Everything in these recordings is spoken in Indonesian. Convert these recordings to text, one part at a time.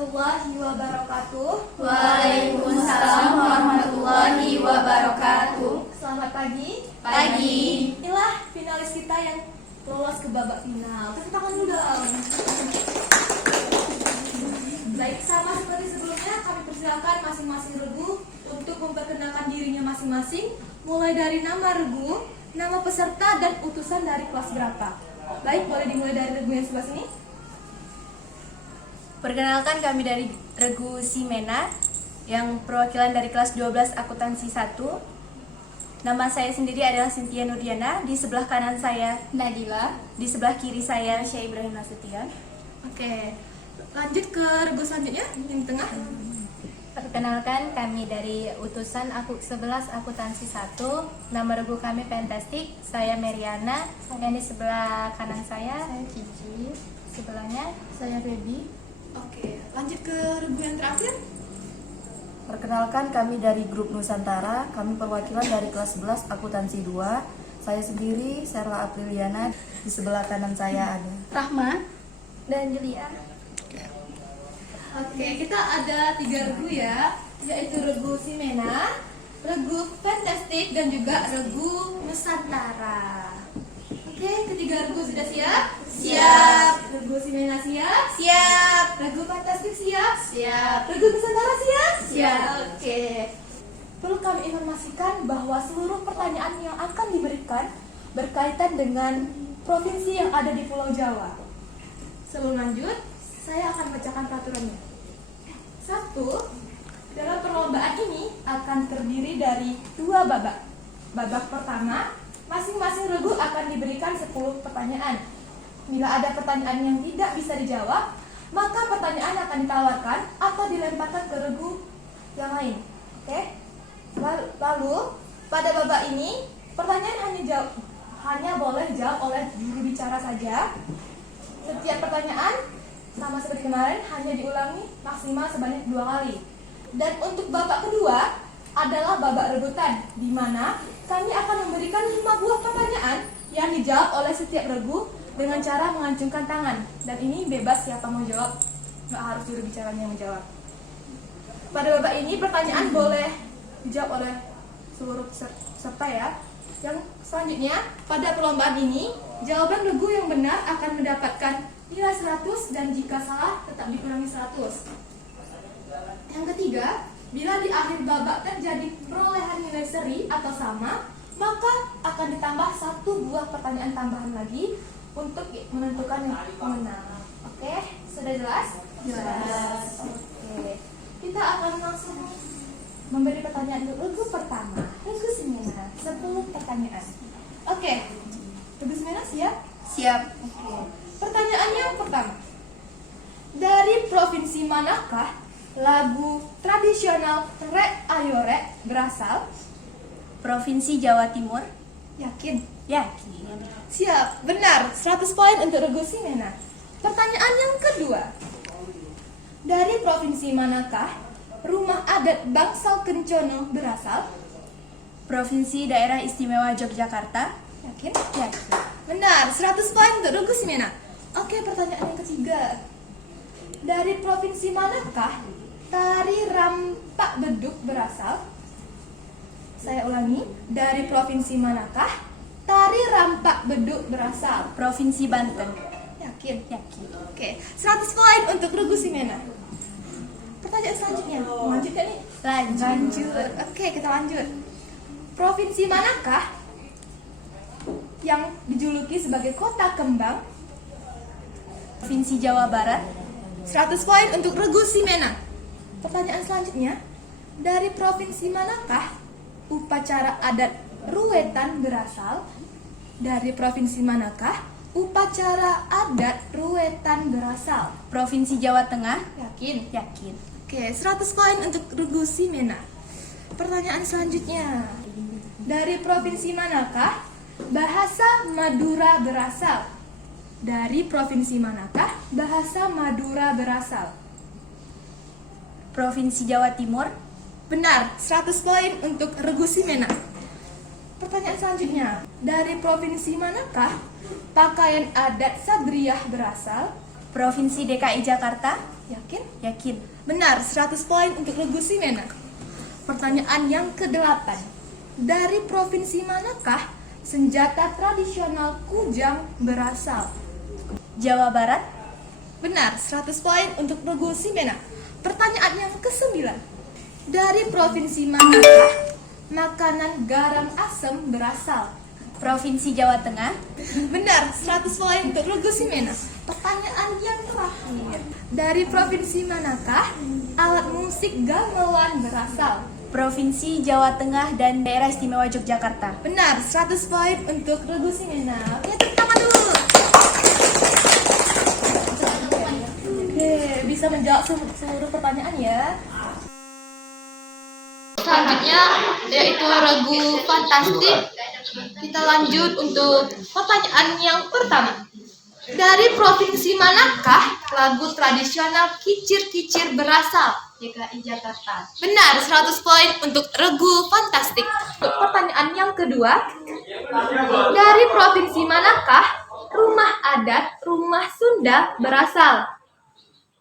warahmatullahi wabarakatuh. Waalaikumsalam warahmatullahi wabarakatuh. Selamat pagi. Pagi. Inilah finalis kita yang lolos ke babak final. Tepuk tangan dulu dong. Baik, sama seperti sebelumnya, kami persilakan masing-masing regu untuk memperkenalkan dirinya masing-masing, mulai dari nama regu, nama peserta, dan utusan dari kelas berapa. Baik, boleh dimulai dari regu yang sebelah sini. Perkenalkan, kami dari Regu Simena yang perwakilan dari kelas 12 akuntansi 1. Nama saya sendiri adalah Cynthia Nurdiana. Di sebelah kanan saya Nadila. di sebelah kiri saya Syekh Ibrahim Nasution. Oke, lanjut ke regu selanjutnya yang di tengah. Perkenalkan, kami dari utusan 11 akuntansi 1. Nama regu kami Fantastic. Saya Meriana. Yang di sebelah kanan saya Cici. Sebelahnya saya Feby. Oke, lanjut ke regu yang terakhir. Perkenalkan, kami dari grup Nusantara, kami perwakilan dari kelas 11 akuntansi 2. Saya sendiri Serla Apriliana, di sebelah kanan saya ada Rahma dan Julia. Oke, kita ada 3 regu ya, yaitu regu Simena, regu Fantastic, dan juga regu Nusantara. Oke, ketiga regu sudah siap? Siap. Regu Simena siap? Siap. Regu Fantastic siap? Siap. Regu Nusantara siap? Siap. Oke. Perlu kami informasikan bahwa seluruh pertanyaan yang akan diberikan berkaitan dengan provinsi yang ada di Pulau Jawa. Sebelum lanjut, saya akan bacakan peraturannya. 1. Dalam perlombaan ini akan terdiri dari 2 babak. Babak pertama, masing-masing regu akan diberikan 10 pertanyaan. Bila ada pertanyaan yang tidak bisa dijawab, maka pertanyaan akan ditawarkan atau dilemparkan ke regu yang lain. Oke? Lalu, pada babak ini, pertanyaan hanya boleh dijawab oleh juru bicara saja. Setiap pertanyaan, sama seperti kemarin, hanya diulangi maksimal sebanyak 2 kali. Dan untuk babak kedua adalah babak rebutan, di mana kami akan memberikan 5 buah pertanyaan yang dijawab oleh setiap regu dengan cara mengacungkan tangan. Dan ini bebas siapa mau jawab, nggak harus juru bicaranya yang menjawab. Pada babak ini pertanyaan boleh dijawab oleh seluruh peserta ya. Yang selanjutnya, pada perlombaan ini, jawaban regu yang benar akan mendapatkan nilai 100 dan jika salah tetap dikurangi 100. Yang ketiga, bila di akhir babak terjadi perolehan nilai seri atau sama, maka akan ditambah 1 buah pertanyaan tambahan lagi untuk menentukan yang menang. Oke, sudah jelas? Jelas. Oke, kita akan langsung memberi pertanyaan untuk regu pertama. Regu Simena, 10 pertanyaan. Oke, regu Simena siap? Siap. Oke. Pertanyaan yang pertama. Dari provinsi manakah lagu tradisional Rek Ayo Rek berasal? Provinsi Jawa Timur. Yakin? Yakin. Siap, benar. 100 poin untuk regu Simena. Pertanyaan yang kedua. Dari provinsi manakah rumah adat Bangsal Kencono berasal? Provinsi Daerah Istimewa Yogyakarta. Yakin? Yakin. Benar, 100 poin untuk regu Simena. Oke, pertanyaan yang ketiga. Dari provinsi manakah tari Rampak Beduk berasal? Saya ulangi, dari provinsi manakah tari Rampak Beduk berasal? Provinsi Banten. Yakin? Yakin. Oke, 100 poin untuk regu Simena. Pertanyaan selanjutnya, lanjut ya nih? Lanjut. Oke, kita lanjut. Provinsi manakah yang dijuluki sebagai kota kembang? Provinsi Jawa Barat. 100 poin untuk regu Simena. Pertanyaan selanjutnya, dari provinsi manakah upacara adat Ruwetan berasal? Dari provinsi manakah upacara adat Ruwetan berasal? Provinsi Jawa Tengah. Yakin? Yakin. Oke, 100 poin untuk regu Simena. Pertanyaan selanjutnya, dari provinsi manakah bahasa Madura berasal? Dari provinsi manakah bahasa Madura berasal? Provinsi Jawa Timur. Benar, 100 poin untuk regu Simena. Pertanyaan selanjutnya, dari provinsi manakah pakaian adat Sagriyah berasal? Provinsi DKI Jakarta. Yakin? Yakin. Benar, 100 poin untuk Regu Simena. Pertanyaan yang ke-8. Dari provinsi manakah senjata tradisional kujang berasal? Jawa Barat. Benar, 100 poin untuk Regu Simena. Pertanyaan yang ke-9. Dari provinsi manakah makanan garam asem berasal? Provinsi Jawa Tengah. Benar, 100 poin untuk Regu Simena. Pertanyaan yang terakhir. Dari provinsi manakah alat musik gamelan berasal? Provinsi Jawa Tengah dan Daerah Istimewa Yogyakarta. Benar, 100 poin untuk Regu Simena. Oke, tepuk tangan dulu. Oke, bisa menjawab seluruh pertanyaan ya. Selanjutnya yaitu Regu Fantastik. Kita lanjut untuk pertanyaan yang pertama. Dari provinsi manakah lagu tradisional Kicir-Kicir berasal? DKI Jakarta. Benar, 100 poin untuk Regu Fantastik. Untuk pertanyaan yang kedua, dari provinsi manakah rumah adat Rumah Sunda berasal?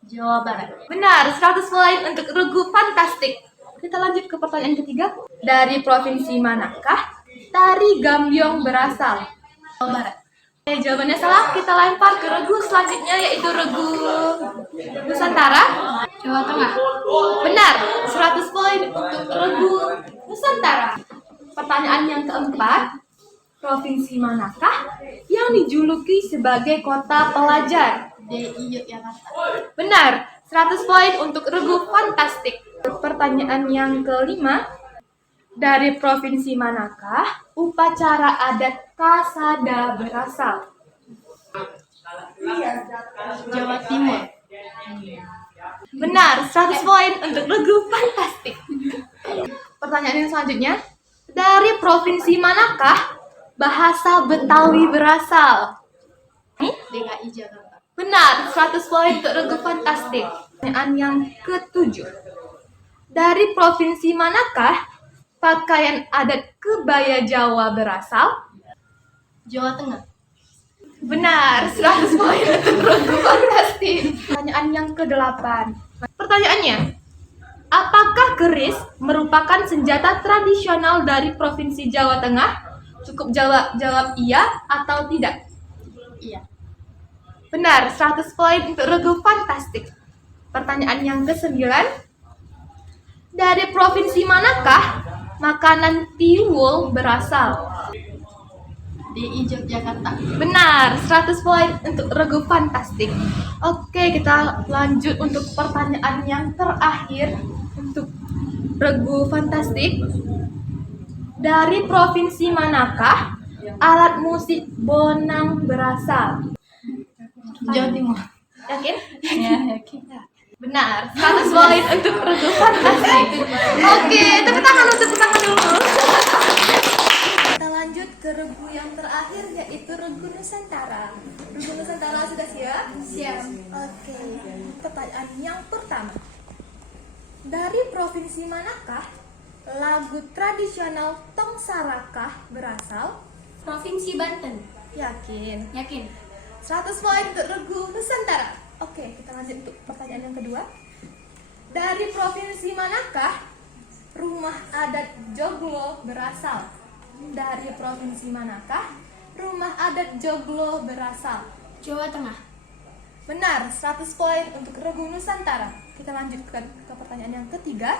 Jawa Barat. Benar, 100 poin untuk Regu Fantastik. Kita lanjut ke pertanyaan ketiga. Dari provinsi manakah tari gambyong berasal? Jawa Barat. Jawabannya salah, kita lempar ke Regu selanjutnya yaitu Regu Nusantara. Jawa Tengah. Benar, 100 poin untuk Regu Nusantara. Pertanyaan yang keempat, provinsi manakah yang dijuluki sebagai kota pelajar? DI Yogyakarta. Benar, 100 poin untuk Regu Fantastik. Pertanyaan yang kelima, dari provinsi manakah upacara adat Kasada berasal? Jawa Timur. Benar, 100 poin untuk Regu Fantastik. Pertanyaan yang selanjutnya, dari provinsi manakah bahasa Betawi berasal? DKI Jakarta. Benar, 100 poin untuk Regu Fantastik. Pertanyaan yang ketujuh, dari provinsi manakah pakaian adat kebaya Jawa berasal? Jawa Tengah. Benar, 100 poin untuk Regu Fantastik. Pertanyaan yang ke-8. Pertanyaannya, apakah keris merupakan senjata tradisional dari provinsi Jawa Tengah? Cukup jawab iya atau tidak. Iya. Benar, 100 poin untuk Regu Fantastik. Pertanyaan yang ke-9. Dari provinsi manakah makanan tiwul berasal? DI Yogyakarta. Benar, 100 poin untuk Regu Fantastik. Oke, kita lanjut untuk pertanyaan yang terakhir untuk Regu Fantastik. Dari provinsi manakah alat musik bonang berasal? Jawa Timur. Yakin? Ya, yakin. Benar, 100 poin untuk Regu Fantastik. Oke, tepuk tangan dulu. Kita lanjut ke Regu yang terakhir yaitu Regu Nusantara. Regu Nusantara sudah siap? Siap. Oke, pertanyaan yang pertama. Dari provinsi manakah lagu tradisional Tong Sarakah berasal? Provinsi Banten. Yakin? Yakin. 100 poin untuk Regu Nusantara. Oke, kita lanjut untuk pertanyaan yang kedua. Dari provinsi manakah rumah adat Joglo berasal? Dari provinsi manakah rumah adat Joglo berasal? Jawa Tengah. Benar, 100 poin untuk Regu Nusantara. Kita lanjutkan ke pertanyaan yang ketiga.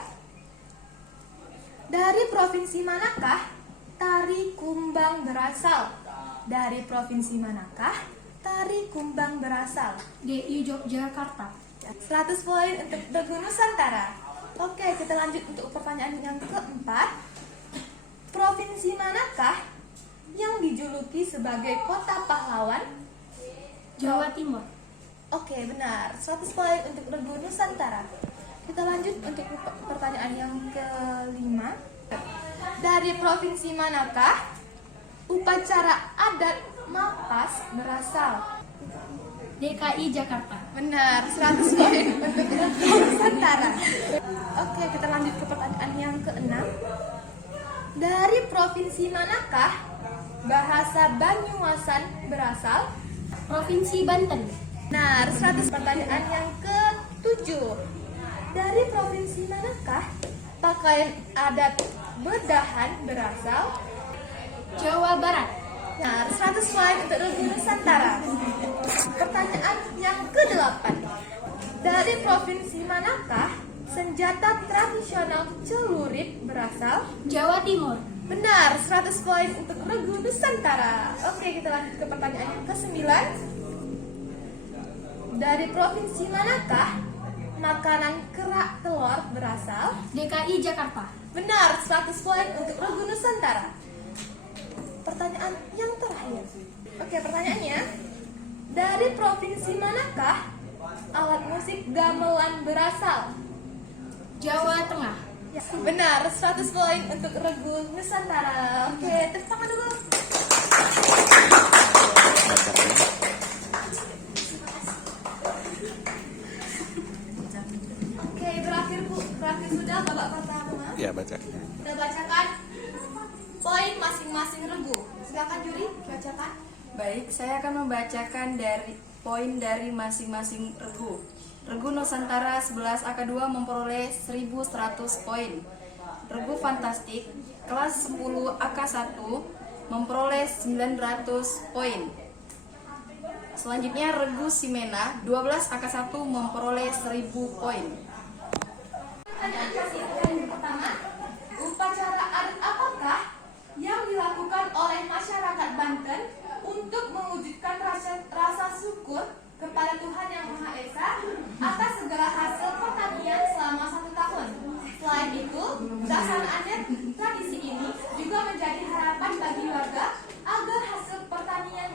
Dari provinsi manakah tari kumbang berasal? Dari provinsi manakah tari kumbang berasal? DI Yogyakarta. 100 poin untuk Regu Nusantara. Oke, kita lanjut untuk pertanyaan yang keempat. Provinsi manakah yang dijuluki sebagai kota pahlawan? Jawa Timur. Oke, benar. 100 poin untuk Regu Nusantara. Kita lanjut untuk pertanyaan yang kelima. Dari provinsi manakah upacara adat Mapas berasal? DKI Jakarta. Benar, 100 poin untuk Regu Nusantara. Oke, kita lanjut ke pertanyaan yang keenam. Dari provinsi manakah bahasa Banyumasan berasal? Provinsi Banten. Nah, 100 pertanyaan yang ke-7. Dari provinsi manakah pakaian adat bedahan berasal? Jawa Barat. Nah, 100 poin untuk Regu Nusantara. Pertanyaan yang ke-8. Dari provinsi manakah senjata tradisional celurit berasal? Jawa Timur. Benar, 100 poin untuk Regu Nusantara. Oke, kita lanjut ke pertanyaan yang ke-9. Dari provinsi manakah makanan kerak telur berasal? DKI Jakarta. Benar, 100 poin untuk Regu Nusantara. Pertanyaan yang terakhir. Oke, pertanyaannya. Dari provinsi manakah alat musik gamelan berasal? Jawa Tengah. Ya, benar, 100 poin untuk Regu Nusantara. Oke, tepuk tangan dulu. Oke, berakhir Bu. Berakhir sudah babak pertama. Ya, baca. Kita bacakan poin masing-masing regu. Silakan juri, bacakan. Baik, saya akan membacakan dari poin dari masing-masing regu. Regu Nusantara 11 AK2 memperoleh 1100 poin. Regu Fantastik kelas 10 AK1 memperoleh 900 poin. Selanjutnya Regu Simena 12 AK1 memperoleh 1000 poin. Pertanyaan yang pertama, upacara adat apakah yang dilakukan oleh masyarakat Banten untuk mewujudkan rasa syukur kepada Tuhan Yang Maha Esa atas segala hasil pertanian selama 1 tahun. Selain itu, pelaksanaannya tradisi ini juga menjadi harapan bagi warga agar hasil pertanian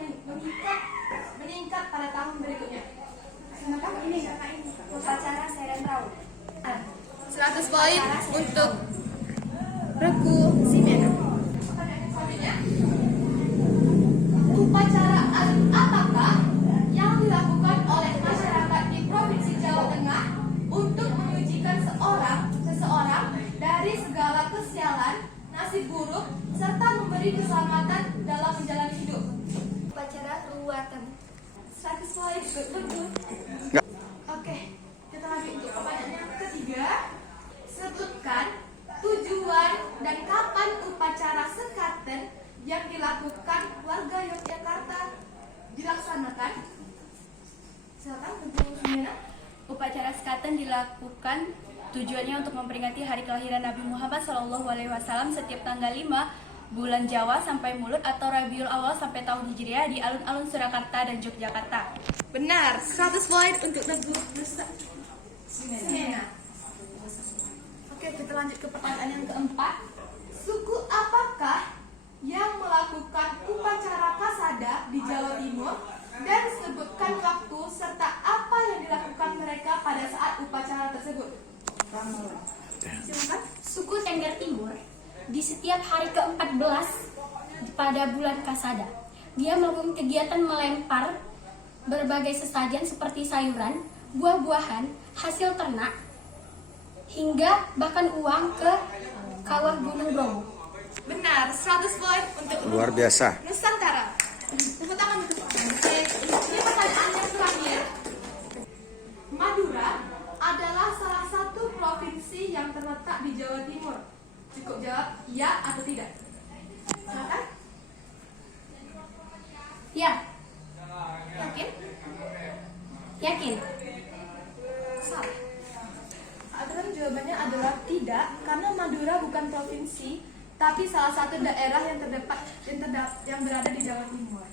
meningkat pada tahun berikutnya. Silakan ini. Upacara Seren Rau. 100 poin untuk Regu Simena. Pertanyaan selanjutnya, upacara adat apakah yang dilakukan oleh masyarakat di Provinsi Jawa Tengah untuk mengujikan seseorang dari segala kesialan, nasib buruk, serta memberi keselamatan dalam menjalani hidup? Upacara Ruatan. 100 poin untuk Regu. Oke, kita lanjut untuk pertanyaan yang ketiga. Sebutkan tujuan dan kapan upacara sekaten yang dilakukan warga Yogyakarta dilaksanakan. Silakan untuk Simena. Upacara sekaten dilakukan tujuannya untuk memperingati hari kelahiran Nabi Muhammad SAW setiap tanggal 5 bulan Jawa sampai Mulut atau Rabiul Awal sampai tahun Hijriah di alun-alun Surakarta dan Yogyakarta. Benar, 100 poin untuk Regu Simena. Oke, kita lanjut ke pertanyaan yang keempat. Suku apakah yang melakukan upacara kasada di Jawa Timur dan sebutkan waktu serta apa yang dilakukan mereka pada saat upacara tersebut? Silakan. Suku Tengger Timur di setiap hari ke-14 pada bulan Kasada. Dia melakukan kegiatan melempar berbagai sesajen seperti sayuran, buah-buahan, hasil ternak, hingga bahkan uang ke kawah Gunung Bromo. Benar, 100 poin untuk Luar biasa. Nusantara. Tepuk tangan untuk Oke, ini pertanyaan yang terakhir. Madura adalah salah satu provinsi yang terletak di Jawa Timur. Cukup jawab ya atau tidak. Silakan. Ya, Yakin? yakin. Salah. Aturan jawabannya adalah tidak, karena Madura bukan provinsi, tapi salah satu daerah yang yang berada di Jawa Timur.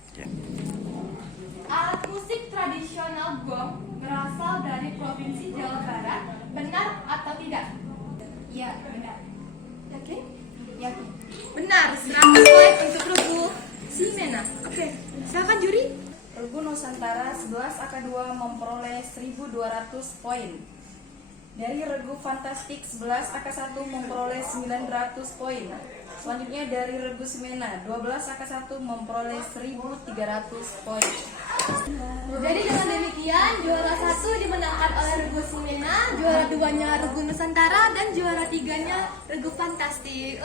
Alat musik tradisional gong berasal dari provinsi Jawa Barat, benar atau tidak? Ya, benar. Yakin? Yakin. Benar, 100 poin untuk Regu Simena. Oke, silakan juri. Regu Nusantara 11 AK2 memperoleh 1200 poin. Dari Regu Fantastik 11 AK1 memperoleh 900 poin. Selanjutnya dari Regu Simena 12 AK1 memperoleh 1300 poin. Jadi dengan demikian juara 1 dimenangkan oleh Regu Simena, juara 2-nya Regu Nusantara, dan juara 3-nya Regu Fantastik.